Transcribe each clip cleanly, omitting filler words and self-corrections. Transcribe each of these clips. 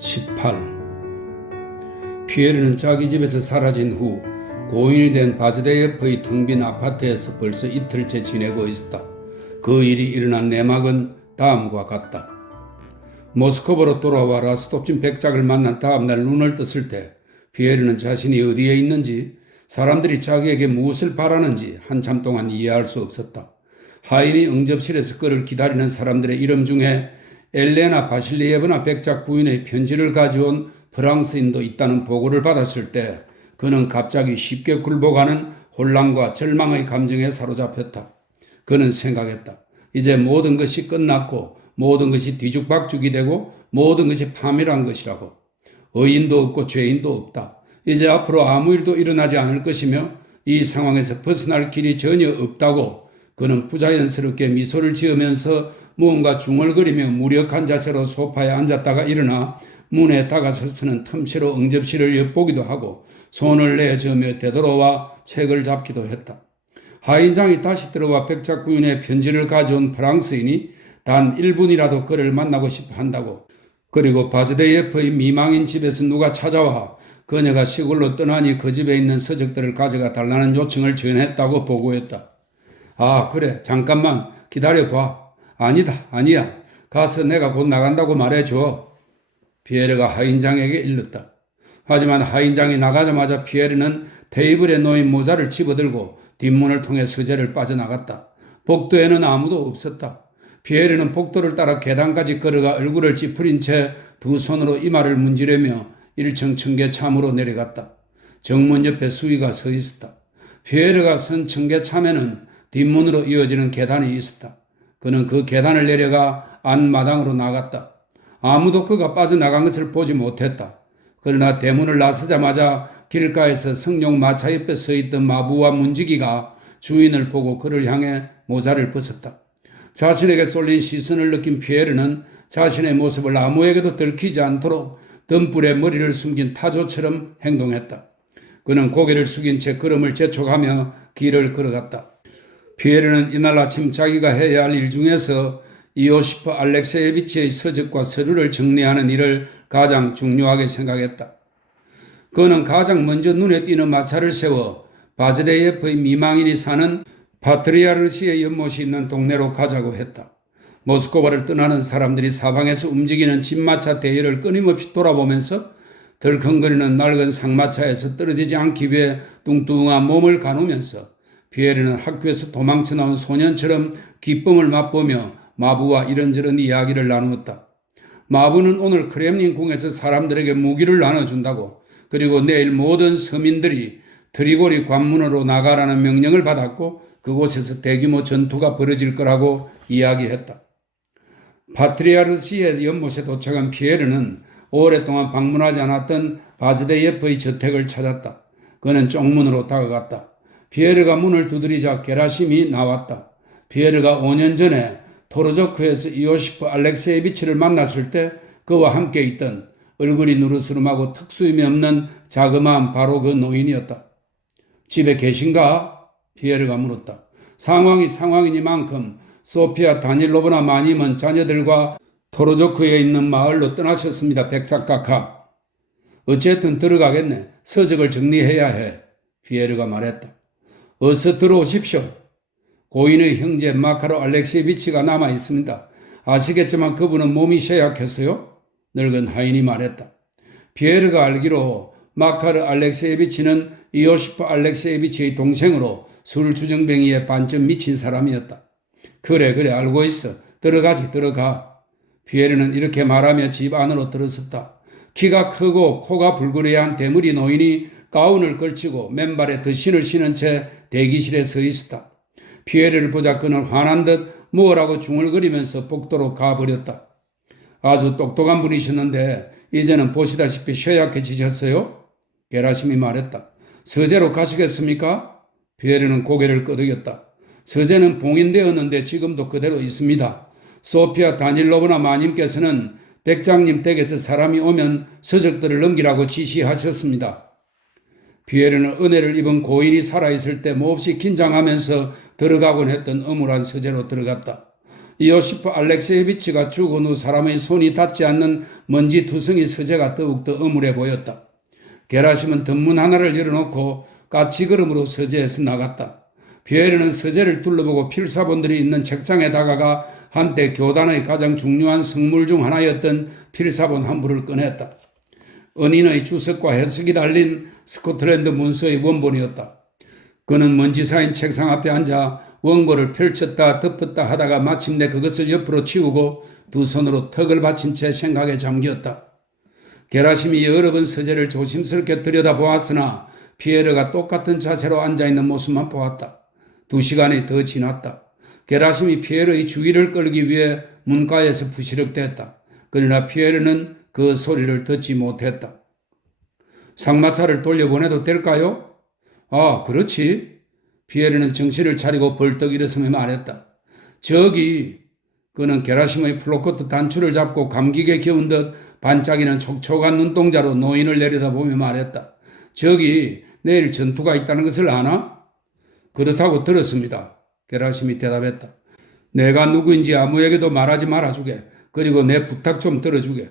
18. 피에르는 자기 집에서 사라진 후 고인이 된 바즈데예프의 텅 빈 아파트에서 벌써 이틀째 지내고 있었다. 그 일이 일어난 내막은 다음과 같다. 모스크바로 돌아와 라스톱친 백작을 만난 다음날 눈을 떴을 때 피에르는 자신이 어디에 있는지, 사람들이 자기에게 무엇을 바라는지 한참 동안 이해할 수 없었다. 하인이 응접실에서 그를 기다리는 사람들의 이름 중에 엘레나 바실리예브나 백작 부인의 편지를 가져온 프랑스인도 있다는 보고를 받았을 때 그는 갑자기 쉽게 굴복하는 혼란과 절망의 감정에 사로잡혔다. 그는 생각했다. 이제 모든 것이 끝났고 모든 것이 뒤죽박죽이 되고 모든 것이 파멸한 것이라고. 의인도 없고 죄인도 없다. 이제 앞으로 아무 일도 일어나지 않을 것이며 이 상황에서 벗어날 길이 전혀 없다고 그는 부자연스럽게 미소를 지으면서 무언가 중얼거리며 무력한 자세로 소파에 앉았다가 일어나 문에 다가서서는 틈새로 응접실을 엿보기도 하고 손을 내저으며 되돌아와 책을 잡기도 했다. 하인장이 다시 들어와 백작 부인의 편지를 가져온 프랑스인이 단 1분이라도 그를 만나고 싶어 한다고, 그리고 바즈데예프의 미망인 집에서 누가 찾아와 그녀가 시골로 떠나니 그 집에 있는 서적들을 가져가 달라는 요청을 전했다고 보고했다. 아, 그래, 잠깐만 기다려봐. 아니야. 가서 내가 곧 나간다고 말해줘. 피에르가 하인장에게 일렀다. 하지만 하인장이 나가자마자 피에르는 테이블에 놓인 모자를 집어들고 뒷문을 통해 서재를 빠져나갔다. 복도에는 아무도 없었다. 피에르는 복도를 따라 계단까지 걸어가 얼굴을 찌푸린 채 두 손으로 이마를 문지르며 1층 청계참으로 내려갔다. 정문 옆에 수위가 서 있었다. 피에르가 선 청계참에는 뒷문으로 이어지는 계단이 있었다. 그는 그 계단을 내려가 안마당으로 나갔다. 아무도 그가 빠져나간 것을 보지 못했다. 그러나 대문을 나서자마자 길가에서 성룡 마차 옆에 서 있던 마부와 문지기가 주인을 보고 그를 향해 모자를 벗었다. 자신에게 쏠린 시선을 느낀 피에르는 자신의 모습을 아무에게도 들키지 않도록 덤불에 머리를 숨긴 타조처럼 행동했다. 그는 고개를 숙인 채 걸음을 재촉하며 길을 걸어갔다. 피에르는 이날 아침 자기가 해야 할 일 중에서 이오시프 알렉세예비치의 서적과 서류를 정리하는 일을 가장 중요하게 생각했다. 그는 가장 먼저 눈에 띄는 마차를 세워 바즈데예프의 미망인이 사는 파트리아르시의 연못이 있는 동네로 가자고 했다. 모스크바를 떠나는 사람들이 사방에서 움직이는 집마차 대열을 끊임없이 돌아보면서 덜컹거리는 낡은 상마차에서 떨어지지 않기 위해 뚱뚱한 몸을 가누면서 피에르는 학교에서 도망쳐 나온 소년처럼 기쁨을 맛보며 마부와 이런저런 이야기를 나누었다. 마부는 오늘 크렘린 궁에서 사람들에게 무기를 나눠준다고, 그리고 내일 모든 서민들이 트리고리 관문으로 나가라는 명령을 받았고 그곳에서 대규모 전투가 벌어질 거라고 이야기했다. 파트리아르시의 연못에 도착한 피에르는 오랫동안 방문하지 않았던 바즈데예프의 저택을 찾았다. 그는 쪽문으로 다가갔다. 피에르가 문을 두드리자 게라심이 나왔다. 피에르가 5년 전에 토르조크에서 이오시프 알렉세예비치를 만났을 때 그와 함께 있던 얼굴이 누르스름하고 특수임이 없는 자그마한 바로 그 노인이었다. 집에 계신가? 피에르가 물었다. 상황이 상황이니만큼 소피아 다닐로브나 마님은 자녀들과 토르조크에 있는 마을로 떠나셨습니다. 백작카카. 어쨌든 들어가겠네. 서적을 정리해야 해. 피에르가 말했다. 어서 들어오십시오. 고인의 형제 마카로 알렉세예비치가 남아 있습니다. 아시겠지만 그분은 몸이 쇠약해서요. 늙은 하인이 말했다. 피에르가 알기로 마카르 알렉세예비치는 이오시프 알렉세예비치의 동생으로 술주정뱅이에 반쯤 미친 사람이었다. 그래 알고 있어. 들어가. 피에르는 이렇게 말하며 집 안으로 들어섰다. 키가 크고 코가 불그레한 대머리 노인이 가운을 걸치고 맨발에 덧신을 신은 채 대기실에 서 있었다. 피에르를 보자 그는 화난 듯 무엇라고 중얼거리면서 복도로 가버렸다. 아주 똑똑한 분이셨는데 이제는 보시다시피 쇠약해지셨어요? 게라심이 말했다. 서재로 가시겠습니까? 피에르는 고개를 끄덕였다. 서재는 봉인되었는데 지금도 그대로 있습니다. 소피아 다닐로브나 마님께서는 백장님 댁에서 사람이 오면 서적들을 넘기라고 지시하셨습니다. 피에르는 은혜를 입은 고인이 살아있을 때 몹시 긴장하면서 들어가곤 했던 음울한 서재로 들어갔다. 이오시프 알렉세예비치가 죽은 후 사람의 손이 닿지 않는 먼지 투성이 서재가 더욱더 음울해 보였다. 게라심은 덧문 하나를 열어놓고 까치걸음으로 서재에서 나갔다. 피에르는 서재를 둘러보고 필사본들이 있는 책장에 다가가 한때 교단의 가장 중요한 성물 중 하나였던 필사본 한 부를 꺼냈다. 은인의 주석과 해석이 달린 스코틀랜드 문서의 원본이었다. 그는 먼지 쌓인 책상 앞에 앉아 원고를 펼쳤다 덮었다 하다가 마침내 그것을 옆으로 치우고 두 손으로 턱을 받친 채 생각에 잠겼다. 게라심이 여러 번 서재를 조심스럽게 들여다보았으나 피에르가 똑같은 자세로 앉아있는 모습만 보았다. 2시간이 더 지났다. 게라심이 피에르의 주의를 끌기 위해 문가에서 부시럭댔다. 그러나 피에르는 그 소리를 듣지 못했다. 상마차를 돌려보내도 될까요? 아, 그렇지. 피에르는 정신을 차리고 벌떡 일어서며 말했다. 저기, 그는 게라심의 플로코트 단추를 잡고 감기게 기운 듯 반짝이는 촉촉한 눈동자로 노인을 내려다보며 말했다. 저기, 내일 전투가 있다는 것을 아나? 그렇다고 들었습니다. 게라심이 대답했다. 내가 누구인지 아무에게도 말하지 말아주게. 그리고 내 부탁 좀 들어주게.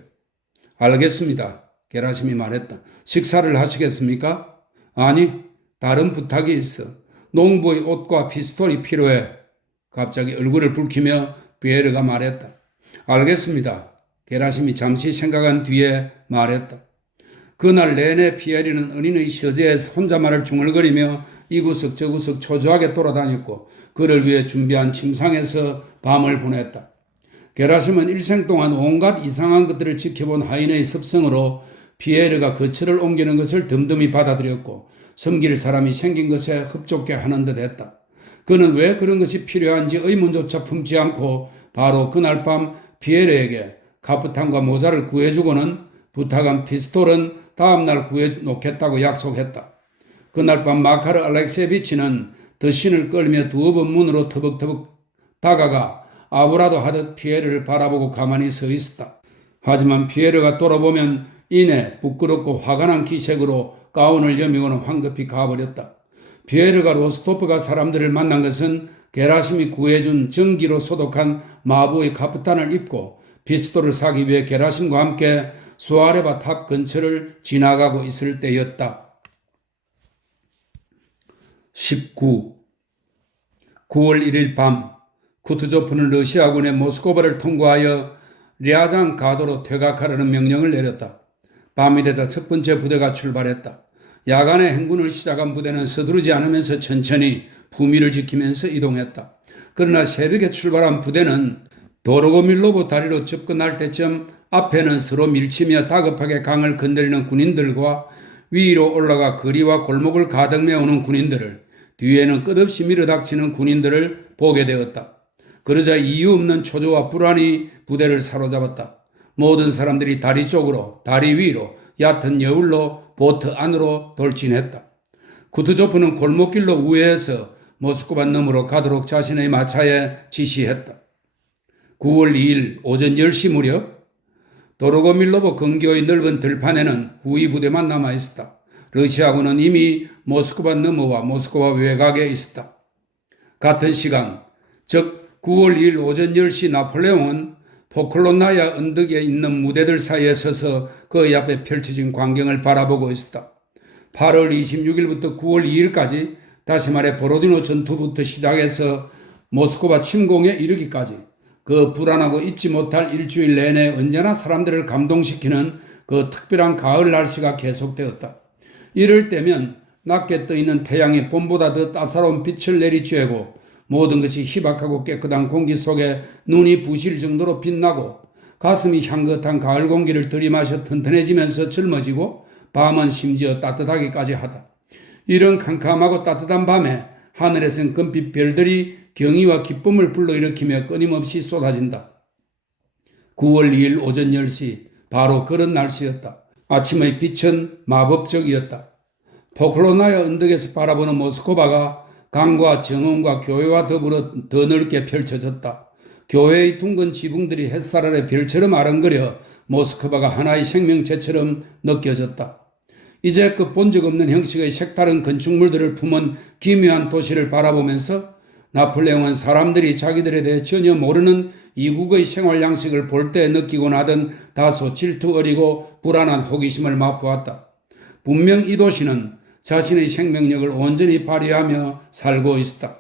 알겠습니다. 게라심이 말했다. 식사를 하시겠습니까? 아니, 다른 부탁이 있어. 농부의 옷과 피스톨이 필요해. 갑자기 얼굴을 붉히며 피에르가 말했다. 알겠습니다. 게라심이 잠시 생각한 뒤에 말했다. 그날 내내 피에르는 은인의 서재에서 혼자말을 중얼거리며 이구석 저구석 초조하게 돌아다녔고 그를 위해 준비한 침상에서 밤을 보냈다. 게라심은 일생 동안 온갖 이상한 것들을 지켜본 하인의 습성으로 피에르가 거처를 옮기는 것을 덤덤히 받아들였고 섬길 사람이 생긴 것에 흡족해 하는 듯 했다. 그는 왜 그런 것이 필요한지 의문조차 품지 않고 바로 그날 밤 피에르에게 카프탄과 모자를 구해주고는 부탁한 피스톨은 다음날 구해놓겠다고 약속했다. 그날 밤 마카르 알렉세비치는 더신을 끌며 두어 번 문으로 터벅터벅 다가가 아부라도 하듯 피에르를 바라보고 가만히 서 있었다. 하지만 피에르가 돌아보면 이내 부끄럽고 화가 난 기색으로 가운을 여미고는 황급히 가버렸다. 피에르가 로스토프가 사람들을 만난 것은 게라심이 구해준 전기로 소독한 마부의 카프탄을 입고 피스톨을 사기 위해 게라심과 함께 수아레바 탑 근처를 지나가고 있을 때였다. 19. 9월 1일 밤 쿠투조프는 러시아군의 모스크바를 통과하여 랴장 가도로 퇴각하라는 명령을 내렸다. 밤이 되다 첫 번째 부대가 출발했다. 야간에 행군을 시작한 부대는 서두르지 않으면서 천천히 품위를 지키면서 이동했다. 그러나 새벽에 출발한 부대는 도로고밀로브 다리로 접근할 때쯤 앞에는 서로 밀치며 다급하게 강을 건드리는 군인들과 위로 올라가 거리와 골목을 가득 메우는 군인들을, 뒤에는 끝없이 밀어닥치는 군인들을 보게 되었다. 그러자 이유 없는 초조와 불안이 부대를 사로잡았다. 모든 사람들이 다리 쪽으로, 다리 위로, 얕은 여울로 보트 안으로 돌진했다. 쿠투조프는 골목길로 우회해서 모스크바 너머로 가도록 자신의 마차에 지시했다. 9월 2일 오전 10시 무렵 도로고밀로브 근교의 넓은 들판에는 후위 부대만 남아있었다. 러시아군은 이미 모스크바 너머와 모스크바 외곽에 있었다. 같은 시간, 즉 9월 2일 오전 10시 나폴레옹은 포클로나야 언덕에 있는 무대들 사이에 서서 그 앞에 펼쳐진 광경을 바라보고 있었다. 8월 26일부터 9월 2일까지, 다시 말해 보로디노 전투부터 시작해서 모스크바 침공에 이르기까지 그 불안하고 잊지 못할 일주일 내내 언제나 사람들을 감동시키는 그 특별한 가을 날씨가 계속되었다. 이럴 때면 낮게 떠있는 태양이 봄보다 더 따사로운 빛을 내리쬐고 모든 것이 희박하고 깨끗한 공기 속에 눈이 부실 정도로 빛나고 가슴이 향긋한 가을 공기를 들이마셔 튼튼해지면서 젊어지고 밤은 심지어 따뜻하기까지 하다. 이런 캄캄하고 따뜻한 밤에 하늘에선 금빛 별들이 경의와 기쁨을 불러일으키며 끊임없이 쏟아진다. 9월 2일 오전 10시, 바로 그런 날씨였다. 아침의 빛은 마법적이었다. 포클로나야 언덕에서 바라보는 모스크바가 강과 정원과 교회와 더불어 더 넓게 펼쳐졌다. 교회의 둥근 지붕들이 햇살 아래 별처럼 아른거려 모스크바가 하나의 생명체처럼 느껴졌다. 이제껏 본 적 없는 형식의 색다른 건축물들을 품은 기묘한 도시를 바라보면서 나폴레옹은 사람들이 자기들에 대해 전혀 모르는 이국의 생활 양식을 볼 때 느끼곤 하던 다소 질투 어리고 불안한 호기심을 맛보았다. 분명 이 도시는 자신의 생명력을 온전히 발휘하며 살고 있었다.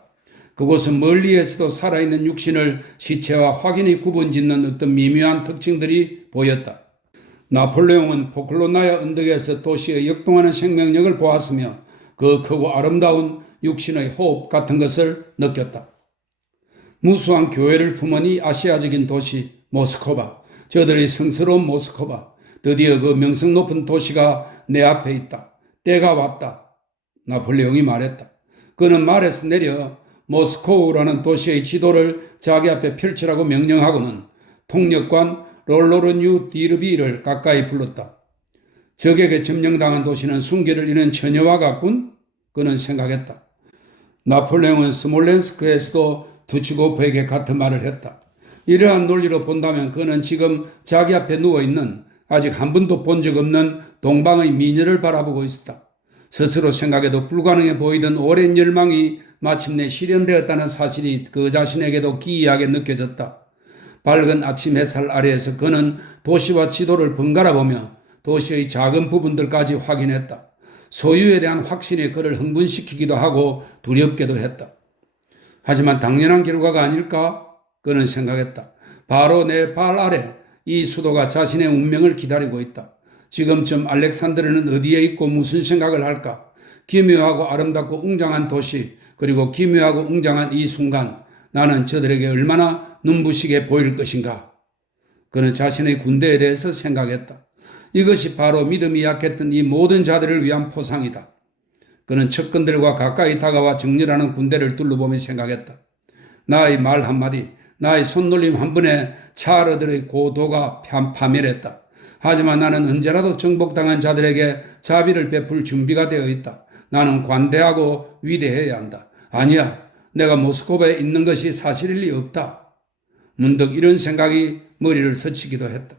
그곳은 멀리에서도 살아있는 육신을 시체와 확연히 구분짓는 어떤 미묘한 특징들이 보였다. 나폴레옹은 포클로나야 언덕에서 도시의 역동하는 생명력을 보았으며 그 크고 아름다운 육신의 호흡 같은 것을 느꼈다. 무수한 교회를 품은 이 아시아적인 도시 모스크바, 저들의 성스러운 모스크바, 드디어 그 명성 높은 도시가 내 앞에 있다. 때가 왔다. 나폴레옹이 말했다. 그는 말에서 내려 모스코우라는 도시의 지도를 자기 앞에 펼치라고 명령하고는 통역관 롤로르뉴 디르비를 가까이 불렀다. 적에게 점령당한 도시는 순결을 잃은 처녀와 같군? 그는 생각했다. 나폴레옹은 스몰렌스크에서도 투치고프에게 같은 말을 했다. 이러한 논리로 본다면 그는 지금 자기 앞에 누워있는 아직 한 번도 본 적 없는 동방의 미녀를 바라보고 있었다. 스스로 생각해도 불가능해 보이던 오랜 열망이 마침내 실현되었다는 사실이 그 자신에게도 기이하게 느껴졌다. 밝은 아침 햇살 아래에서 그는 도시와 지도를 번갈아 보며 도시의 작은 부분들까지 확인했다. 소유에 대한 확신이 그를 흥분시키기도 하고 두렵게도 했다. 하지만 당연한 결과가 아닐까? 그는 생각했다. 바로 내 발 아래 이 수도가 자신의 운명을 기다리고 있다. 지금쯤 알렉산드르는 어디에 있고 무슨 생각을 할까? 기묘하고 아름답고 웅장한 도시, 그리고 기묘하고 웅장한 이 순간, 나는 저들에게 얼마나 눈부시게 보일 것인가? 그는 자신의 군대에 대해서 생각했다. 이것이 바로 믿음이 약했던 이 모든 자들을 위한 포상이다. 그는 척근들과 가까이 다가와 정렬하는 군대를 둘러보며 생각했다. 나의 말 한마디, 나의 손놀림 한 번에 차르들의 고도가 파멸했다. 하지만 나는 언제라도 정복당한 자들에게 자비를 베풀 준비가 되어 있다. 나는 관대하고 위대해야 한다. 아니야, 내가 모스크바에 있는 것이 사실일 리 없다. 문득 이런 생각이 머리를 스치기도 했다.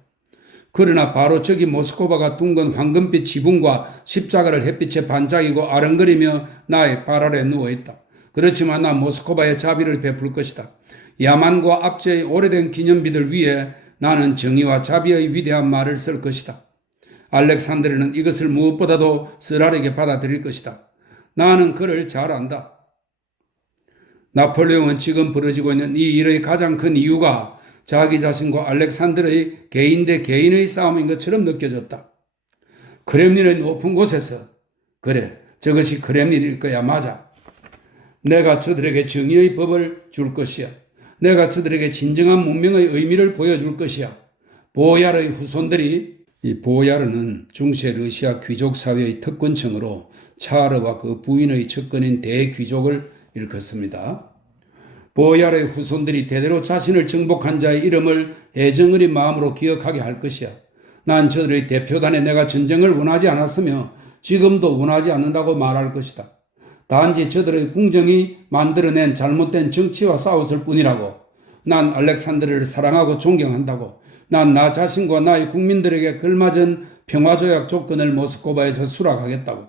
그러나 바로 저기 모스크바가 둥근 황금빛 지붕과 십자가를 햇빛에 반짝이고 아른거리며 나의 발 아래 누워있다. 그렇지만 나 모스크바에 자비를 베풀 것이다. 야만과 압제의 오래된 기념비들 위에 나는 정의와 자비의 위대한 말을 쓸 것이다. 알렉산드르는 이것을 무엇보다도 쓰라리게 받아들일 것이다. 나는 그를 잘 안다. 나폴레옹은 지금 벌어지고 있는 이 일의 가장 큰 이유가 자기 자신과 알렉산드르의 개인 대 개인의 싸움인 것처럼 느껴졌다. 크렘린의 높은 곳에서, 그래, 저것이 크렘린일 거야, 맞아. 내가 저들에게 정의의 법을 줄 것이야. 내가 저들에게 진정한 문명의 의미를 보여줄 것이야. 보야르의 후손들이, 이 보야르는 중세 러시아 귀족 사회의 특권층으로 차르와 그 부인의 측근인 대귀족을 일컫습니다. 보야르의 후손들이 대대로 자신을 정복한 자의 이름을 애정 어린 마음으로 기억하게 할 것이야. 난 저들의 대표단에 내가 전쟁을 원하지 않았으며 지금도 원하지 않는다고 말할 것이다. 단지 저들의 궁정이 만들어낸 잘못된 정치와 싸웠을 뿐이라고. 난 알렉산드르를 사랑하고 존경한다고. 난 나 자신과 나의 국민들에게 걸맞은 평화조약 조건을 모스크바에서 수락하겠다고.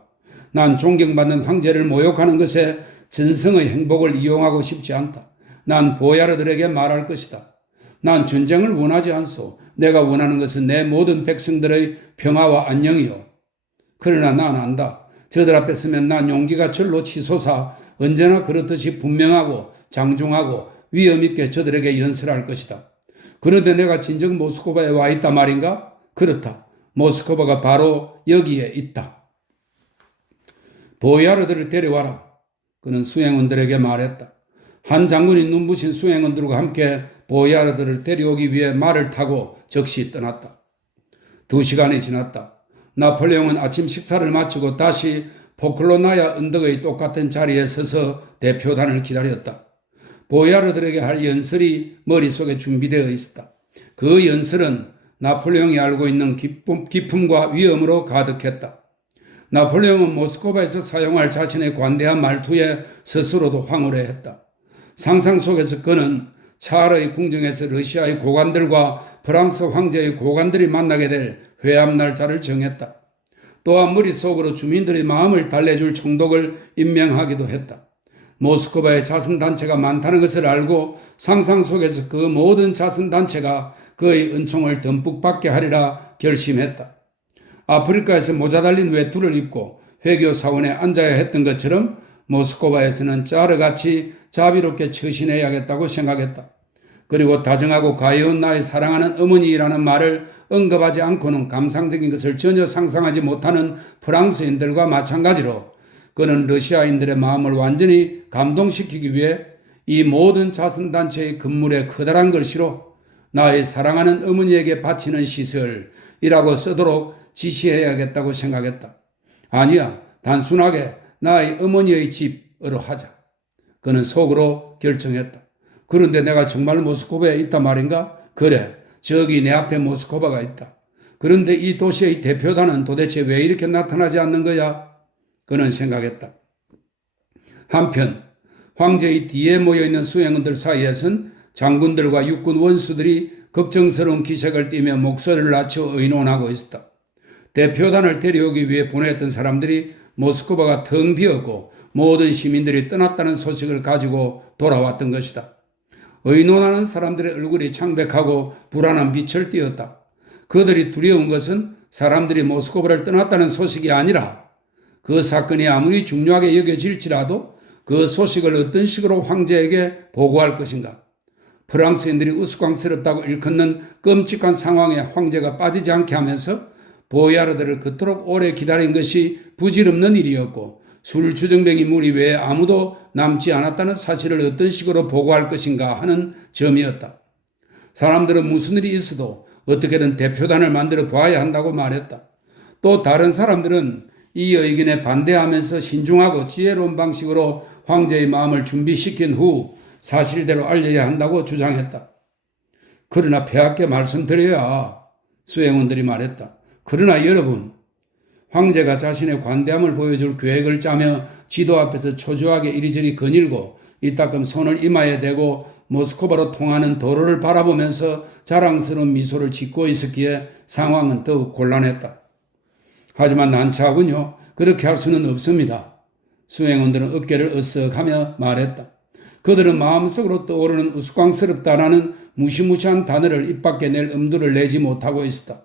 난 존경받는 황제를 모욕하는 것에 전성의 행복을 이용하고 싶지 않다. 난 보야르들에게 말할 것이다. 난 전쟁을 원하지 않소. 내가 원하는 것은 내 모든 백성들의 평화와 안녕이요. 그러나 난 안다. 저들 앞에 서면 난 용기가 절로 치솟아 언제나 그렇듯이 분명하고 장중하고 위엄있게 저들에게 연설할 것이다. 그런데 내가 진정 모스크바에 와 있단 말인가? 그렇다. 모스크바가 바로 여기에 있다. 보야르들을 데려와라. 그는 수행원들에게 말했다. 한 장군이 눈부신 수행원들과 함께 보야르들을 데려오기 위해 말을 타고 즉시 떠났다. 2시간이 지났다. 나폴레옹은 아침 식사를 마치고 다시 포클로나야 언덕의 똑같은 자리에 서서 대표단을 기다렸다. 보야르들에게 할 연설이 머릿속에 준비되어 있었다. 그 연설은 나폴레옹이 알고 있는 기품과 위엄으로 가득했다. 나폴레옹은 모스크바에서 사용할 자신의 관대한 말투에 스스로도 황홀해했다. 상상 속에서 그는 차르의 궁정에서 러시아의 고관들과 프랑스 황제의 고관들이 만나게 될 회합 날짜를 정했다. 또한 머릿속으로 주민들의 마음을 달래줄 총독을 임명하기도 했다. 모스크바에 자선단체가 많다는 것을 알고 상상 속에서 그 모든 자선단체가 그의 은총을 듬뿍 받게 하리라 결심했다. 아프리카에서 모자 달린 외투를 입고 회교 사원에 앉아야 했던 것처럼 모스크바에서는 짜르같이 자비롭게 처신해야겠다고 생각했다. 그리고 다정하고 가여운 나의 사랑하는 어머니라는 말을 언급하지 않고는 감상적인 것을 전혀 상상하지 못하는 프랑스인들과 마찬가지로 그는 러시아인들의 마음을 완전히 감동시키기 위해 이 모든 자선단체의 건물에 커다란 글씨로 나의 사랑하는 어머니에게 바치는 시설이라고 쓰도록 지시해야겠다고 생각했다. 아니야, 단순하게 나의 어머니의 집으로 하자. 그는 속으로 결정했다. 그런데 내가 정말 모스크바에 있단 말인가? 그래, 저기 내 앞에 모스크바가 있다. 그런데 이 도시의 대표단은 도대체 왜 이렇게 나타나지 않는 거야? 그는 생각했다. 한편 황제의 뒤에 모여있는 수행원들 사이에선 장군들과 육군 원수들이 걱정스러운 기색을 띠며 목소리를 낮춰 의논하고 있었다. 대표단을 데려오기 위해 보냈던 사람들이 모스크바가 텅 비었고 모든 시민들이 떠났다는 소식을 가지고 돌아왔던 것이다. 의논하는 사람들의 얼굴이 창백하고 불안한 빛을 띠었다. 그들이 두려운 것은 사람들이 모스크바를 떠났다는 소식이 아니라 그 사건이 아무리 중요하게 여겨질지라도 그 소식을 어떤 식으로 황제에게 보고할 것인가. 프랑스인들이 우스꽝스럽다고 일컫는 끔찍한 상황에 황제가 빠지지 않게 하면서 보야르들을 그토록 오래 기다린 것이 부질없는 일이었고 술주정뱅이 무리 외에 아무도 남지 않았다는 사실을 어떤 식으로 보고할 것인가 하는 점이었다. 사람들은 무슨 일이 있어도 어떻게든 대표단을 만들어 봐야 한다고 말했다. 또 다른 사람들은 이 의견에 반대하면서 신중하고 지혜로운 방식으로 황제의 마음을 준비시킨 후 사실대로 알려야 한다고 주장했다. 그러나 폐하께 말씀드려야 수행원들이 말했다. 그러나 여러분, 황제가 자신의 관대함을 보여줄 계획을 짜며 지도 앞에서 초조하게 이리저리 거닐고 이따금 손을 이마에 대고 모스크바로 통하는 도로를 바라보면서 자랑스러운 미소를 짓고 있었기에 상황은 더욱 곤란했다. 하지만 난처하군요. 그렇게 할 수는 없습니다. 수행원들은 어깨를 으쓱하며 말했다. 그들은 마음속으로 떠오르는 우스꽝스럽다라는 무시무시한 단어를 입 밖에 낼 엄두를 내지 못하고 있었다.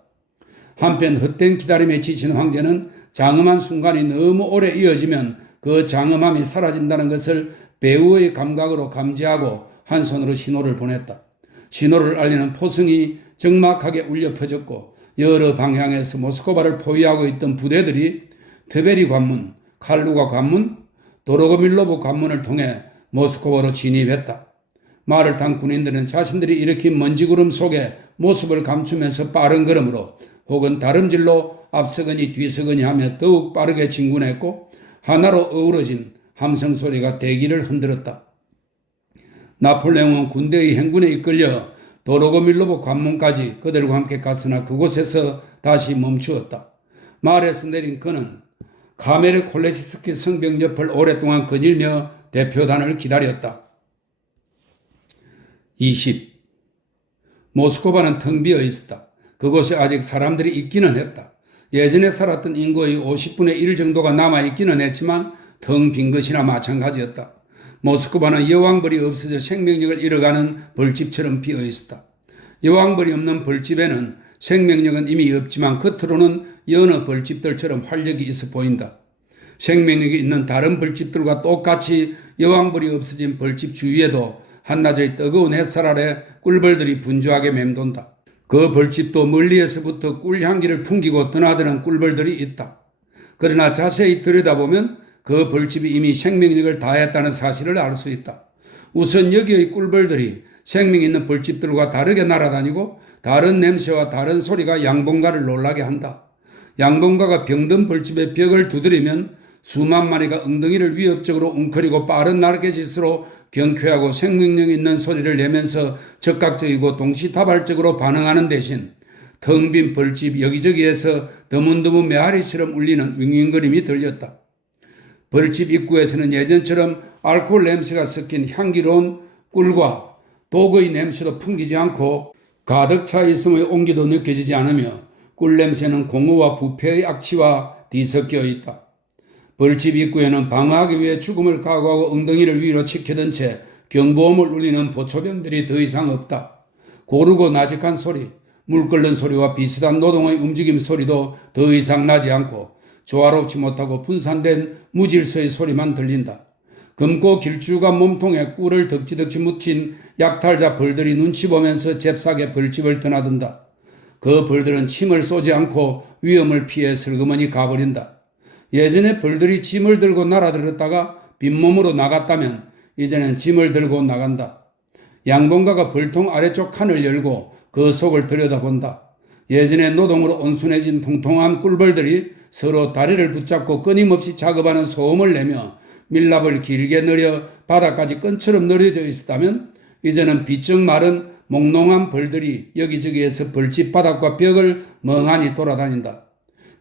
한편 헛된 기다림에 지친 황제는 장엄한 순간이 너무 오래 이어지면 그 장엄함이 사라진다는 것을 배우의 감각으로 감지하고 한 손으로 신호를 보냈다. 신호를 알리는 포성이 적막하게 울려 퍼졌고 여러 방향에서 모스크바를 포위하고 있던 부대들이 트베리 관문, 칼루가 관문, 도로고밀로브 관문을 통해 모스크바로 진입했다. 말을 탄 군인들은 자신들이 일으킨 먼지구름 속에 모습을 감추면서 빠른 걸음으로 혹은 다름질로 앞서거니 뒤서거니 하며 더욱 빠르게 진군했고 하나로 어우러진 함성 소리가 대기를 흔들었다. 나폴레옹은 군대의 행군에 이끌려 도로고밀로브 관문까지 그들과 함께 갔으나 그곳에서 다시 멈추었다. 말에서 내린 그는 카메르 콜레시스키 성벽 옆을 오랫동안 거닐며 대표단을 기다렸다. 20. 모스크바는 텅 비어 있었다. 그곳에 아직 사람들이 있기는 했다. 예전에 살았던 인구의 50분의 1 정도가 남아있기는 했지만 텅 빈 것이나 마찬가지였다. 모스크바는 여왕벌이 없어져 생명력을 잃어가는 벌집처럼 비어 있었다. 여왕벌이 없는 벌집에는 생명력은 이미 없지만 겉으로는 여느 벌집들처럼 활력이 있어 보인다. 생명력이 있는 다른 벌집들과 똑같이 여왕벌이 없어진 벌집 주위에도 한낮의 뜨거운 햇살 아래 꿀벌들이 분주하게 맴돈다. 그 벌집도 멀리에서부터 꿀향기를 풍기고 떠나드는 꿀벌들이 있다. 그러나 자세히 들여다보면 그 벌집이 이미 생명력을 다했다는 사실을 알 수 있다. 우선 여기의 꿀벌들이 생명 있는 벌집들과 다르게 날아다니고 다른 냄새와 다른 소리가 양봉가를 놀라게 한다. 양봉가가 병든 벌집의 벽을 두드리면 수만 마리가 엉덩이를 위협적으로 웅크리고 빠른 날개짓으로 경쾌하고 생명력 있는 소리를 내면서 적극적이고 동시다발적으로 반응하는 대신 텅 빈 벌집 여기저기에서 드문드문 메아리처럼 울리는 윙윙거림이 들렸다. 벌집 입구에서는 예전처럼 알코올 냄새가 섞인 향기로운 꿀과 독의 냄새도 풍기지 않고 가득 차 있음의 온기도 느껴지지 않으며 꿀 냄새는 공허와 부패의 악취와 뒤섞여 있다. 벌집 입구에는 방어하기 위해 죽음을 각오하고 엉덩이를 위로 치켜든 채 경보음을 울리는 보초병들이 더 이상 없다. 고르고 나직한 소리, 물 끓는 소리와 비슷한 노동의 움직임 소리도 더 이상 나지 않고 조화롭지 못하고 분산된 무질서의 소리만 들린다. 검고 길쭉한 몸통에 꿀을 덕지덕지 묻힌 약탈자 벌들이 눈치 보면서 잽싸게 벌집을 드나든다. 그 벌들은 침을 쏘지 않고 위험을 피해 슬그머니 가버린다. 예전에 벌들이 짐을 들고 날아들었다가 빈몸으로 나갔다면 이제는 짐을 들고 나간다. 양봉가가 벌통 아래쪽 칸을 열고 그 속을 들여다본다. 예전에 노동으로 온순해진 통통한 꿀벌들이 서로 다리를 붙잡고 끊임없이 작업하는 소음을 내며 밀랍을 길게 늘여 바닥까지 끈처럼 늘어져 있었다면 이제는 비쩍 마른 몽롱한 벌들이 여기저기에서 벌집 바닥과 벽을 멍하니 돌아다닌다.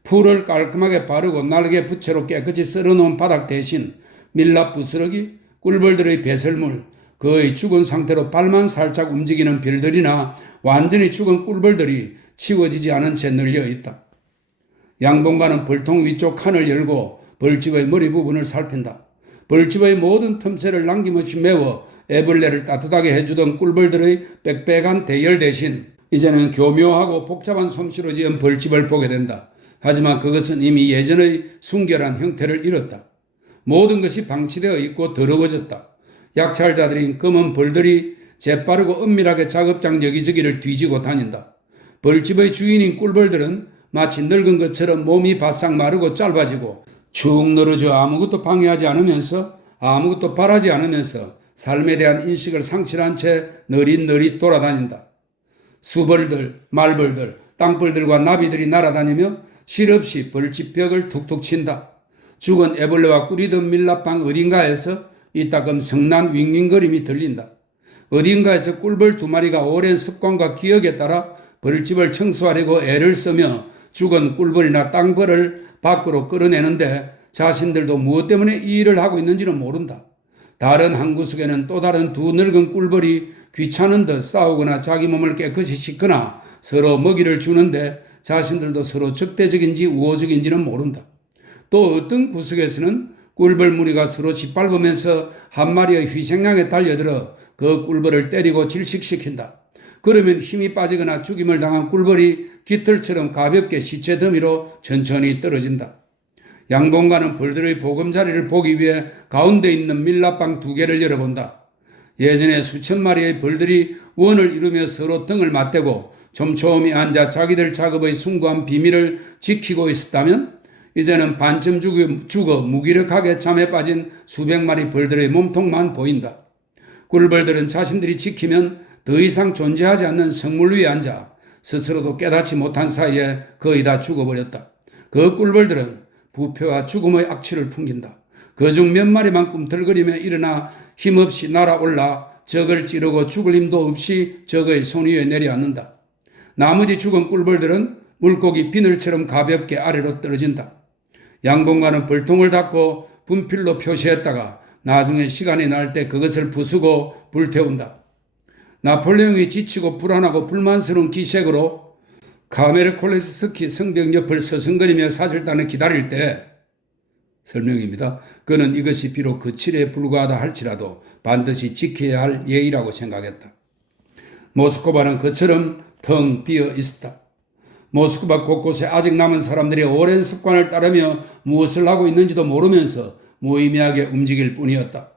풀을 깔끔하게 바르고 날개 부채로 깨끗이 썰어놓은 바닥 대신 밀랍 부스러기, 꿀벌들의 배설물, 거의 죽은 상태로 발만 살짝 움직이는 별들이나 완전히 죽은 꿀벌들이 치워지지 않은 채 널려 있다. 양봉가는 벌통 위쪽 칸을 열고 벌집의 머리 부분을 살핀다. 벌집의 모든 틈새를 남김없이 메워 애벌레를 따뜻하게 해주던 꿀벌들의 빽빽한 대열 대신 이제는 교묘하고 복잡한 솜씨로 지은 벌집을 보게 된다. 하지만 그것은 이미 예전의 순결한 형태를 잃었다. 모든 것이 방치되어 있고 더러워졌다. 약찰자들인 검은 벌들이 재빠르고 은밀하게 작업장 여기저기를 뒤지고 다닌다. 벌집의 주인인 꿀벌들은 마치 늙은 것처럼 몸이 바싹 마르고 짧아지고 축 늘어져 아무것도 방해하지 않으면서 아무것도 바라지 않으면서 삶에 대한 인식을 상실한 채 너릿너릿 돌아다닌다. 수벌들, 말벌들, 땅벌들과 나비들이 날아다니며 실없이 벌집 벽을 툭툭 친다. 죽은 애벌레와 꾸리던 밀랍방 어딘가에서 이따금 성난 윙윙거림이 들린다. 어딘가에서 꿀벌 두 마리가 오랜 습관과 기억에 따라 벌집을 청소하려고 애를 쓰며 죽은 꿀벌이나 땅벌을 밖으로 끌어내는데 자신들도 무엇 때문에 이 일을 하고 있는지는 모른다. 다른 한 구석에는 또 다른 두 늙은 꿀벌이 귀찮은 듯 싸우거나 자기 몸을 깨끗이 씻거나 서로 먹이를 주는데 자신들도 서로 적대적인지 우호적인지는 모른다. 또 어떤 구석에서는 꿀벌 무리가 서로 짓밟으면서 한 마리의 희생양에 달려들어 그 꿀벌을 때리고 질식시킨다. 그러면 힘이 빠지거나 죽임을 당한 꿀벌이 깃털처럼 가볍게 시체 더미로 천천히 떨어진다. 양봉가는 벌들의 보금자리를 보기 위해 가운데 있는 밀랍방 두 개를 열어본다. 예전에 수천 마리의 벌들이 원을 이루며 서로 등을 맞대고 좀처음이 앉아 자기들 작업의 숭고한 비밀을 지키고 있었다면 이제는 반쯤 죽어 무기력하게 잠에 빠진 수백 마리 벌들의 몸통만 보인다. 꿀벌들은 자신들이 지키면 더 이상 존재하지 않는 성물 위에 앉아 스스로도 깨닫지 못한 사이에 거의 다 죽어버렸다. 그 꿀벌들은 부패와 죽음의 악취를 풍긴다. 그중 몇 마리만 꿈틀거리며 일어나 힘없이 날아올라 적을 찌르고 죽을 힘도 없이 적의 손 위에 내려앉는다. 나머지 죽은 꿀벌들은 물고기 비늘처럼 가볍게 아래로 떨어진다. 양봉가는 벌통을 닫고 분필로 표시했다가 나중에 시간이 날 때 그것을 부수고 불태운다. 나폴레옹이 지치고 불안하고 불만스러운 기색으로 카메르콜레스키 성벽 옆을 서성거리며 사절단을 기다릴 때 설명입니다. 그는 이것이 비록 거칠에 불과하다 할지라도 반드시 지켜야 할 예의라고 생각했다. 모스크바는 그처럼 텅 비어 있었다. 모스크바 곳곳에 아직 남은 사람들이 오랜 습관을 따르며 무엇을 하고 있는지도 모르면서 무의미하게 움직일 뿐이었다.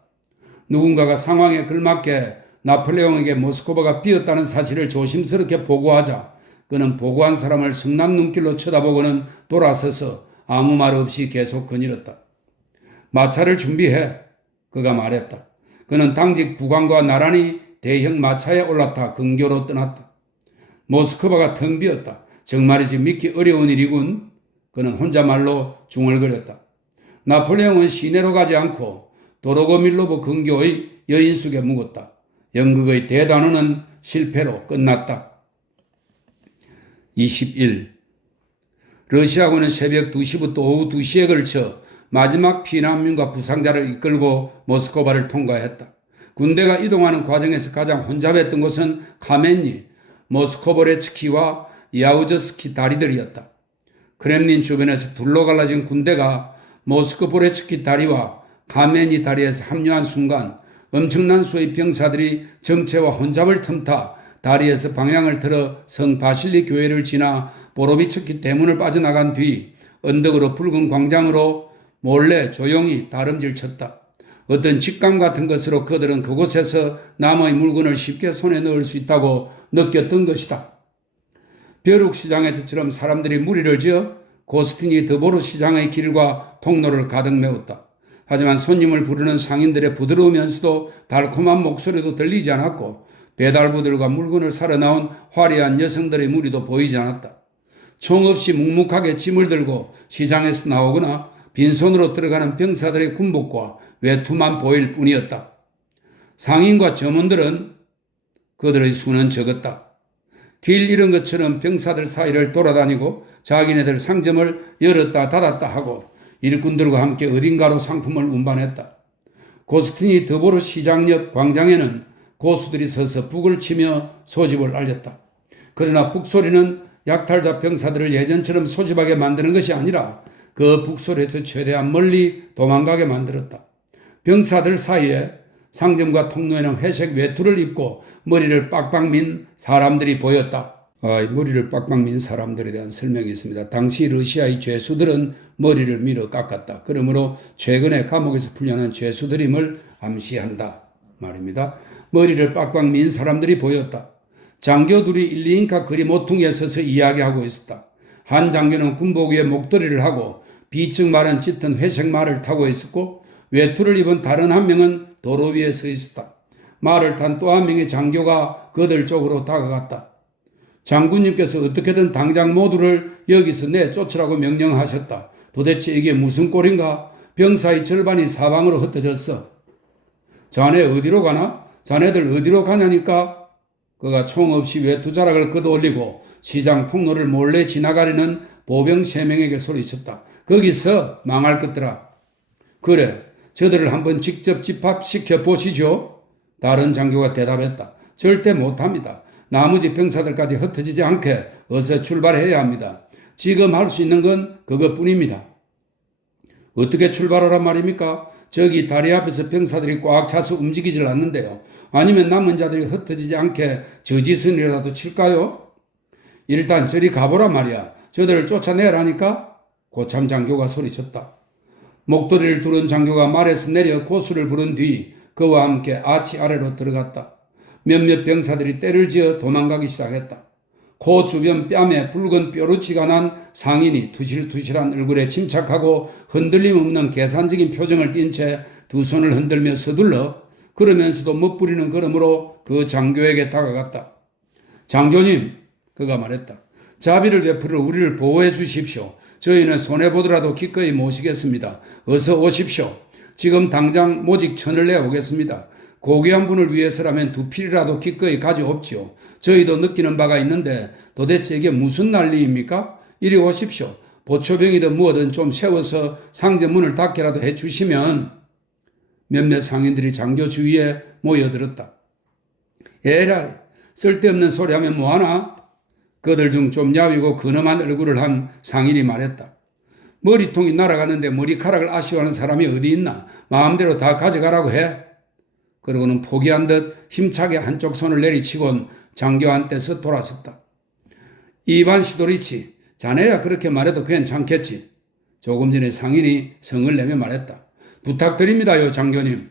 누군가가 상황에 걸맞게 나폴레옹에게 모스크바가 비었다는 사실을 조심스럽게 보고하자 그는 보고한 사람을 성난 눈길로 쳐다보고는 돌아서서 아무 말 없이 계속 거닐었다. 마차를 준비해. 그가 말했다. 그는 당직 부관과 나란히 대형 마차에 올라타 근교로 떠났다. 모스크바가 텅 비었다. 정말이지 믿기 어려운 일이군. 그는 혼자말로 중얼거렸다. 나폴레옹은 시내로 가지 않고 도로고밀로브 근교의 여인숙에 묵었다. 연극의 대단원은 실패로 끝났다. 21. 러시아군은 새벽 2시부터 오후 2시에 걸쳐 마지막 피난민과 부상자를 이끌고 모스크바를 통과했다. 군대가 이동하는 과정에서 가장 혼잡했던 곳은 카멘니, 모스코보레츠키와 야우저스키 다리들이었다. 크렘린 주변에서 둘러갈라진 군대가 모스크보레츠키 다리와 카메니 다리에서 합류한 순간 엄청난 수의 병사들이 정체와 혼잡을 틈타 다리에서 방향을 틀어 성 바실리 교회를 지나 보로비츠키 대문을 빠져나간 뒤 언덕으로 붉은 광장으로 몰래 조용히 다름질 쳤다. 어떤 직감 같은 것으로 그들은 그곳에서 남의 물건을 쉽게 손에 넣을 수 있다고 느꼈던 것이다. 벼룩시장에서처럼 사람들이 무리를 지어 고스틴이 드보르 시장의 길과 통로를 가득 메웠다. 하지만 손님을 부르는 상인들의 부드러우면서도 달콤한 목소리도 들리지 않았고 배달부들과 물건을 사러 나온 화려한 여성들의 무리도 보이지 않았다. 총 없이 묵묵하게 짐을 들고 시장에서 나오거나 빈손으로 들어가는 병사들의 군복과 외투만 보일 뿐이었다. 상인과 점원들은 그들의 수는 적었다. 길 잃은 것처럼 병사들 사이를 돌아다니고 자기네들 상점을 열었다 닫았다 하고 일꾼들과 함께 어딘가로 상품을 운반했다. 고스틴이 드보르 시장 옆 광장에는 고수들이 서서 북을 치며 소집을 알렸다. 그러나 북소리는 약탈자 병사들을 예전처럼 소집하게 만드는 것이 아니라 그 북소리에서 최대한 멀리 도망가게 만들었다. 병사들 사이에 상점과 통로에는 회색 외투를 입고 머리를 빡빡 민 사람들이 보였다. 머리를 빡빡 민 사람들에 대한 설명이 있습니다. 당시 러시아의 죄수들은 머리를 밀어 깎았다. 그러므로 최근에 감옥에서 풀려난 죄수들임을 암시한다 말입니다. 머리를 빡빡 민 사람들이 보였다. 장교 둘이 일리인카 거리 모퉁이에 서서 이야기하고 있었다. 한 장교는 군복 위에 목도리를 하고 비증 마른 짙은 회색 말을 타고 있었고 외투를 입은 다른 한 명은 도로 위에 서 있었다. 말을 탄 또 한 명의 장교가 그들 쪽으로 다가갔다. 장군님께서 어떻게든 당장 모두를 여기서 내쫓으라고 명령하셨다. 도대체 이게 무슨 꼴인가? 병사의 절반이 사방으로 흩어졌어. 자네 어디로 가나? 자네들 어디로 가냐니까? 그가 총 없이 외투 자락을 걷어올리고 시장 통로를 몰래 지나가려는 보병 3명에게 소리쳤다. 거기서 망할 것들아. 그래, 저들을 한번 직접 집합시켜 보시죠. 다른 장교가 대답했다. 절대 못합니다. 나머지 병사들까지 흩어지지 않게 어서 출발해야 합니다. 지금 할 수 있는 건 그것뿐입니다. 어떻게 출발하란 말입니까? 저기 다리 앞에서 병사들이 꽉 차서 움직이질 않는데요. 아니면 남은 자들이 흩어지지 않게 저지선이라도 칠까요? 일단 저리 가보란 말이야. 저들을 쫓아내라니까? 고참 장교가 소리쳤다. 목도리를 두른 장교가 말에서 내려 고수를 부른 뒤 그와 함께 아치 아래로 들어갔다. 몇몇 병사들이 떼를 지어 도망가기 시작했다. 코 주변 뺨에 붉은 뾰루치가 난 상인이 투실투실한 얼굴에 침착하고 흔들림 없는 계산적인 표정을 띈 채 두 손을 흔들며 서둘러 그러면서도 멋부리는 걸음으로 그 장교에게 다가갔다. 장교님, 그가 말했다. 자비를 베풀어 우리를 보호해 주십시오. 저희는 손해보더라도 기꺼이 모시겠습니다. 어서 오십시오. 지금 당장 모직 천을 내오겠습니다. 고귀한 분을 위해서라면 2필이라도 기꺼이 가져옵지요. 저희도 느끼는 바가 있는데 도대체 이게 무슨 난리입니까? 이리 오십시오. 보초병이든 무엇든 좀 세워서 상점 문을 닫게라도 해주시면. 몇몇 상인들이 장교 주위에 모여들었다. 에라이, 쓸데없는 소리 하면 뭐하나? 그들 중 좀 야위고 근엄한 얼굴을 한 상인이 말했다. 머리통이 날아가는데 머리카락을 아쉬워하는 사람이 어디 있나? 마음대로 다 가져가라고 해. 그러고는 포기한 듯 힘차게 한쪽 손을 내리치곤 장교한테서 돌아섰다. 이반 시도리치, 자네야 그렇게 말해도 괜찮겠지. 조금 전에 상인이 성을 내며 말했다. 부탁드립니다요, 장교님.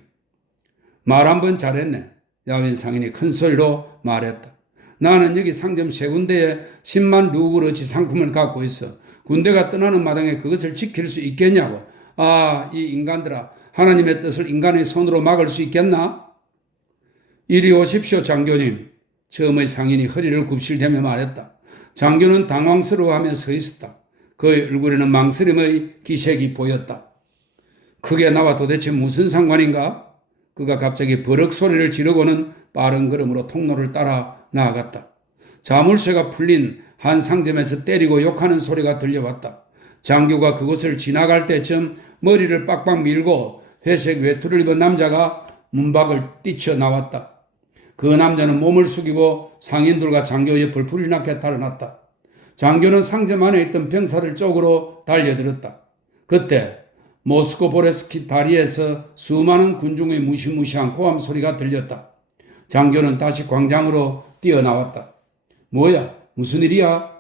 말 한번 잘했네. 야윈 상인이 큰 소리로 말했다. 나는 여기 상점 3군데에 10만 루블어치 상품을 갖고 있어. 군대가 떠나는 마당에 그것을 지킬 수 있겠냐고. 이 인간들아, 하나님의 뜻을 인간의 손으로 막을 수 있겠나? 이리 오십시오, 장교님. 처음의 상인이 허리를 굽실대며 말했다. 장교는 당황스러워하며 서 있었다. 그의 얼굴에는 망설임의 기색이 보였다. 그게 나와 도대체 무슨 상관인가? 그가 갑자기 버럭 소리를 지르고는 빠른 걸음으로 통로를 따라 나아갔다. 자물쇠가 풀린 한 상점에서 때리고 욕하는 소리가 들려왔다. 장교가 그곳을 지나갈 때쯤 머리를 빡빡 밀고 회색 외투를 입은 남자가 문밖을 뛰쳐나왔다. 그 남자는 몸을 숙이고 상인들과 장교 옆을 불이 나게 달아났다. 장교는 상점 안에 있던 병사들 쪽으로 달려들었다. 그때 모스코보레스키 다리에서 수많은 군중의 무시무시한 고함 소리가 들렸다. 장교는 다시 광장으로 뛰어나왔다. 뭐야? 무슨 일이야?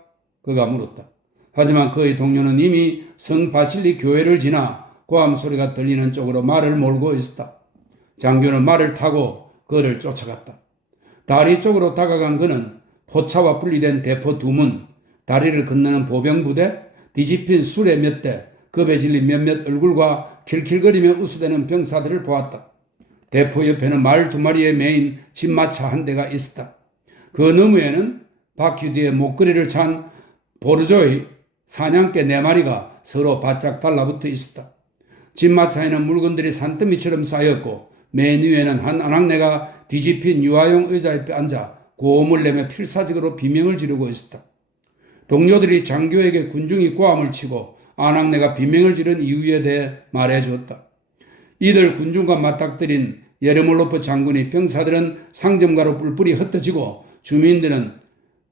그가 물었다. 하지만 그의 동료는 이미 성 바실리 교회를 지나 고함 소리가 들리는 쪽으로 말을 몰고 있었다. 장교는 말을 타고 그를 쫓아갔다. 다리 쪽으로 다가간 그는 포차와 분리된 대포 2문, 다리를 건너는 보병부대, 뒤집힌 수레 몇 대, 겁에 질린 몇몇 얼굴과 킬킬거리며 우수대는 병사들을 보았다. 대포 옆에는 말 2마리에 매인 진마차 한 대가 있었다. 그 너머에는 바퀴 뒤에 목걸이를 찬 보르조의 사냥개 4마리가 서로 바짝 달라붙어 있었다. 진마차에는 물건들이 산더미처럼 쌓였고 맨 위에는 한 아낙네가 뒤집힌 유아용 의자에 앉아 고음을 내며 필사적으로 비명을 지르고 있었다. 동료들이 장교에게 군중이 고함을 치고 아낙네가 비명을 지른 이유에 대해 말해주었다. 이들 군중과 맞닥뜨린 예르몰로프 장군이 병사들은 상점가로 뿔뿔이 흩어지고 주민들은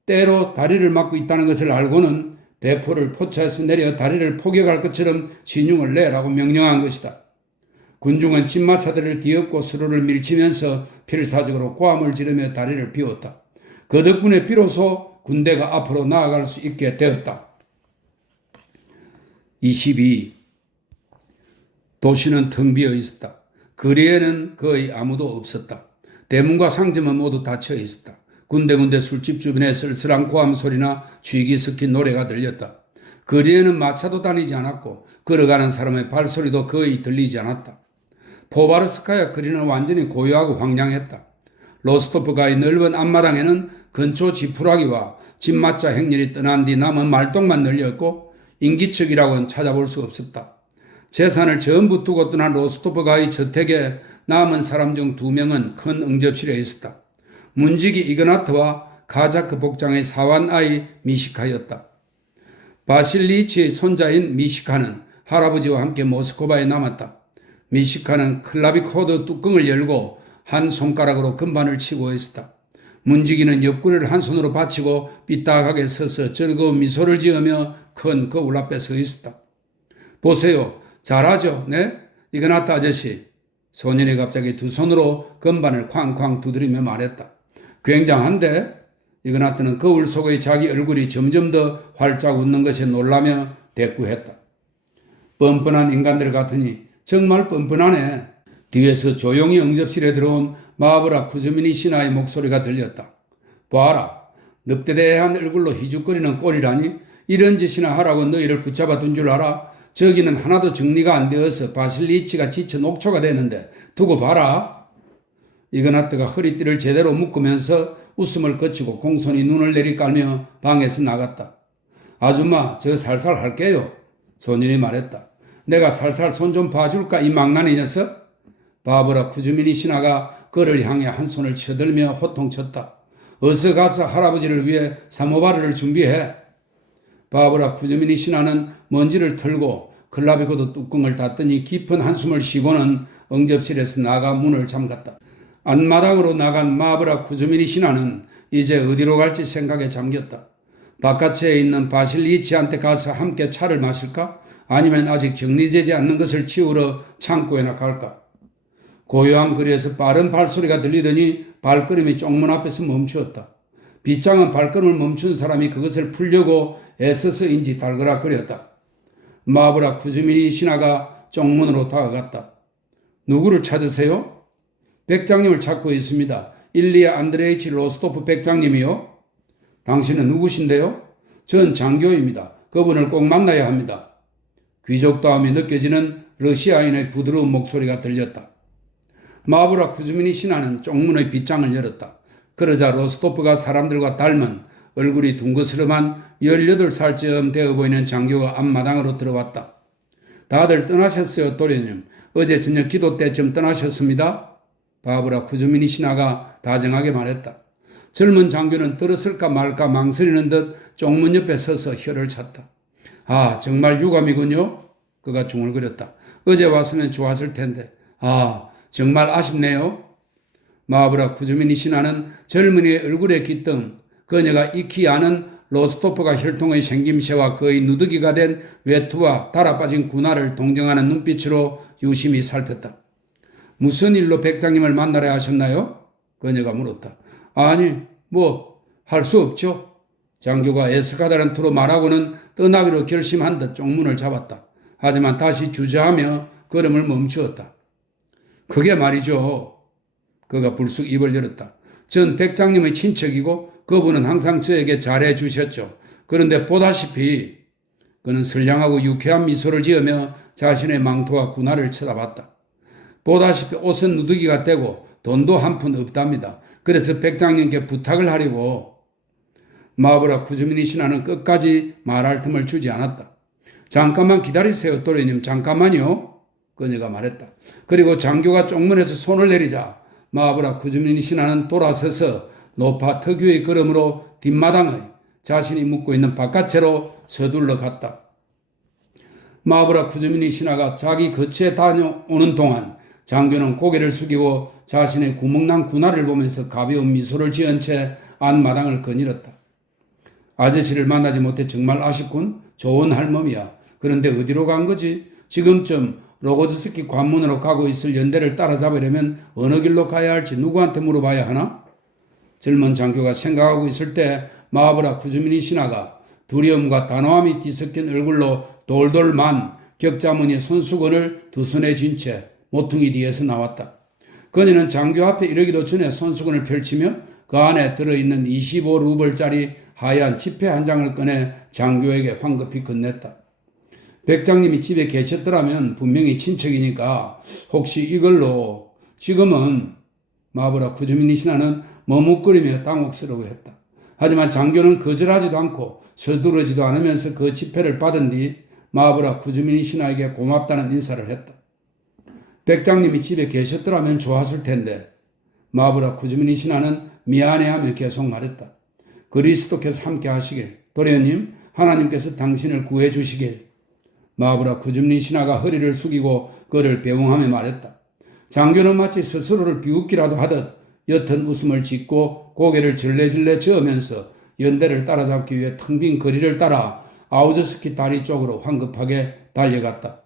때로 다리를 막고 있다는 것을 알고는 대포를 포차에서 내려 다리를 포격할 것처럼 신용을 내라고 명령한 것이다. 군중은 진마차들을 뒤엎고 서로를 밀치면서 필사적으로 고함을 지르며 다리를 비웠다. 그 덕분에 비로소 군대가 앞으로 나아갈 수 있게 되었다. 22. 도시는 텅 비어 있었다. 거리에는 거의 아무도 없었다. 대문과 상점은 모두 닫혀 있었다. 군데군데 술집 주변에 쓸쓸한 고함 소리나 취기 섞인 노래가 들렸다. 거리에는 마차도 다니지 않았고 걸어가는 사람의 발소리도 거의 들리지 않았다. 포바르스카야 거리는 완전히 고요하고 황량했다. 로스토프가의 넓은 앞마당에는 근처 지푸라기와 진마차 행렬이 떠난 뒤 남은 말똥만 널렸고 인기척이라고는 찾아볼 수 없었다. 재산을 전부 두고 떠난 로스토프가의 저택에 남은 사람 중 2명은 큰 응접실에 있었다. 문지기 이그나트와 카자크 복장의 사완 아이 미시카였다. 바실리치의 손자인 미시카는 할아버지와 함께 모스크바에 남았다. 미시카는 클라비코드 뚜껑을 열고 한 손가락으로 건반을 치고 있었다. 문지기는 옆구리를 한 손으로 받치고 삐딱하게 서서 즐거운 미소를 지으며 큰 거울 앞에 서 있었다. 보세요. 잘하죠? 네? 이그나트 아저씨. 소년이 갑자기 2손으로 건반을 쾅쾅 두드리며 말했다. 굉장한데? 이그나트는 거울 속의 자기 얼굴이 점점 더 활짝 웃는 것에 놀라며 대꾸했다. 뻔뻔한 인간들 같으니 정말 뻔뻔하네. 뒤에서 조용히 응접실에 들어온 마브라 쿠즈미니 신하의 목소리가 들렸다. 봐라. 늑대대한 얼굴로 희죽거리는 꼴이라니 이런 짓이나 하라고 너희를 붙잡아 둔 줄 알아? 저기는 하나도 정리가 안 되어서 바실리치가 지쳐 녹초가 되는데 두고 봐라. 이그나트가 허리띠를 제대로 묶으면서 웃음을 거치고 공손히 눈을 내리깔며 방에서 나갔다. 아줌마, 저 살살 할게요. 소년이 말했다. 내가 살살 손 좀 봐줄까 이 망나니 녀석? 바브라 쿠즈미니 신하가 그를 향해 한 손을 쳐들며 호통쳤다. 어서 가서 할아버지를 위해 사모바르를 준비해. 바브라 쿠즈미니 신하는 먼지를 털고 클라비코드 뚜껑을 닫더니 깊은 한숨을 쉬고는 응접실에서 나가 문을 잠갔다. 앞마당으로 나간 마브라 쿠즈미니 신하는 이제 어디로 갈지 생각에 잠겼다. 바깥에 있는 바실리치한테 가서 함께 차를 마실까? 아니면 아직 정리되지 않는 것을 치우러 창고에나 갈까? 고요한 거리에서 빠른 발소리가 들리더니 발걸음이 쪽문 앞에서 멈추었다. 빗장은 발걸음을 멈춘 사람이 그것을 풀려고 애써서인지 달그락거렸다. 마브라 쿠즈미니 신하가 쪽문으로 다가갔다. 누구를 찾으세요? 백장님을 찾고 있습니다. 일리아 안드레이치 로스토프 백장님이요? 당신은 누구신데요? 전 장교입니다. 그분을 꼭 만나야 합니다. 귀족다움이 느껴지는 러시아인의 부드러운 목소리가 들렸다. 마브라 쿠즈미니 신하는 쪽문의 빗장을 열었다. 그러자 로스토프가 사람들과 닮은 얼굴이 둥그스름한 18살쯤 되어 보이는 장교가 앞마당으로 들어왔다. 다들 떠나셨어요, 도련님. 어제 저녁 기도 때쯤 떠나셨습니다. 바브라 쿠즈미니 신하가 다정하게 말했다. 젊은 장교는 들었을까 말까 망설이는 듯 쪽문 옆에 서서 혀를 찼다. 아, 정말 유감이군요. 그가 중얼거렸다. 어제 왔으면 좋았을 텐데. 아, 정말 아쉽네요. 마브라 쿠즈미니 신하는 젊은이의 얼굴에 깃든 그녀가 익히 아는 로스토프가 혈통의 생김새와 거의 누더기가 된 외투와 달아빠진 군화를 동정하는 눈빛으로 유심히 살폈다. 무슨 일로 백장님을 만나려 하셨나요? 그녀가 물었다. 아니, 할 수 없죠. 장교가 애석하다는 투로 말하고는 떠나기로 결심한 듯 쪽문을 잡았다. 하지만 다시 주저하며 걸음을 멈추었다. 그게 말이죠. 그가 불쑥 입을 열었다. 전 백장님의 친척이고 그분은 항상 저에게 잘해 주셨죠. 그런데 보다시피 그는 선량하고 유쾌한 미소를 지으며 자신의 망토와 군화를 쳐다봤다. 보다시피 옷은 누더기가 떼고 돈도 한 푼 없답니다. 그래서 백장님께 부탁을 하려고. 마브라 쿠즈미니 신하는 끝까지 말할 틈을 주지 않았다. 잠깐만 기다리세요, 도련님. 잠깐만요. 그녀가 말했다. 그리고 장교가 쪽문에서 손을 내리자 마브라 쿠즈미니 신하는 돌아서서 노파 특유의 걸음으로 뒷마당의 자신이 묵고 있는 바깥채로 서둘러 갔다. 마브라 쿠즈미니 신하가 자기 거치에 다녀오는 동안 장교는 고개를 숙이고 자신의 구멍난 군화를 보면서 가벼운 미소를 지은 채 안마당을 거닐었다. 아저씨를 만나지 못해 정말 아쉽군. 좋은 할멈이야. 그런데 어디로 간 거지? 지금쯤 로고즈스키 관문으로 가고 있을 연대를 따라잡으려면 어느 길로 가야 할지 누구한테 물어봐야 하나? 젊은 장교가 생각하고 있을 때 마브라 쿠즈미니 신하가 두려움과 단호함이 뒤섞인 얼굴로 돌돌 만 격자무늬 손수건을 두 손에 쥔 채 모퉁이 뒤에서 나왔다. 그녀는 장교 앞에 이르기도 전에 손수건을 펼치며 그 안에 들어있는 25루블짜리 하얀 지폐 한 장을 꺼내 장교에게 황급히 건넸다. 백장님이 집에 계셨더라면 분명히 친척이니까 혹시 이걸로. 지금은 마브라 쿠즈미니 신하는 머뭇거리며 당혹스러워했다. 하지만 장교는 거절하지도 않고 서두르지도 않으면서 그 지폐를 받은 뒤 마브라 쿠즈미니 신하에게 고맙다는 인사를 했다. 백장님이 집에 계셨더라면 좋았을 텐데. 마브라 쿠즈미니 신하는 미안해하며 계속 말했다. 그리스도께서 함께 하시길. 도련님, 하나님께서 당신을 구해 주시길. 마브라 쿠즈미니 신하가 허리를 숙이고 그를 배웅하며 말했다. 장교는 마치 스스로를 비웃기라도 하듯 옅은 웃음을 짓고 고개를 절레절레 저으면서 연대를 따라잡기 위해 텅 빈 거리를 따라 아우저스키 다리 쪽으로 황급하게 달려갔다.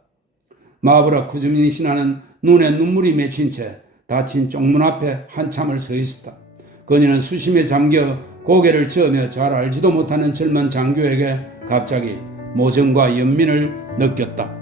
마브라 쿠즈미니 신하는 눈에 눈물이 맺힌 채 닫힌 쪽문 앞에 한참을 서 있었다. 그녀는 수심에 잠겨 고개를 저으며 잘 알지도 못하는 젊은 장교에게 갑자기 모정과 연민을 느꼈다.